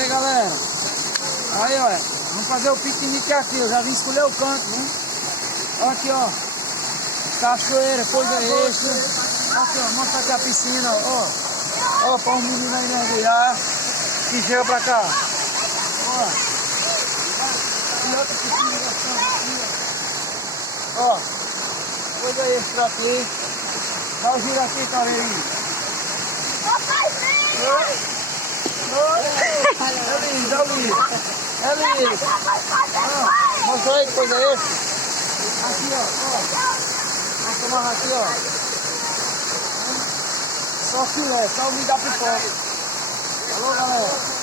aí, galera. Aí, ó. Vamos fazer o piquenique aqui. Eu já vim escolher o canto, viu? Olha aqui, ó. Cachoeira, coisa extra. Aqui, ó. Mostra aqui a piscina, ó. Ó, pra um menino aí mergulhar. Que chega pra cá. Ó. E outra piscina aqui, ó. Ó. Coisa extra aqui. Dá o giro aqui, Caveirinho. É lindo, é lindo. É lindo. Mostrou aí que coisa é essa? Aqui, ó. Vamos tomar aqui, ó. Só filé, só o milho da pipoca. Alô, galera.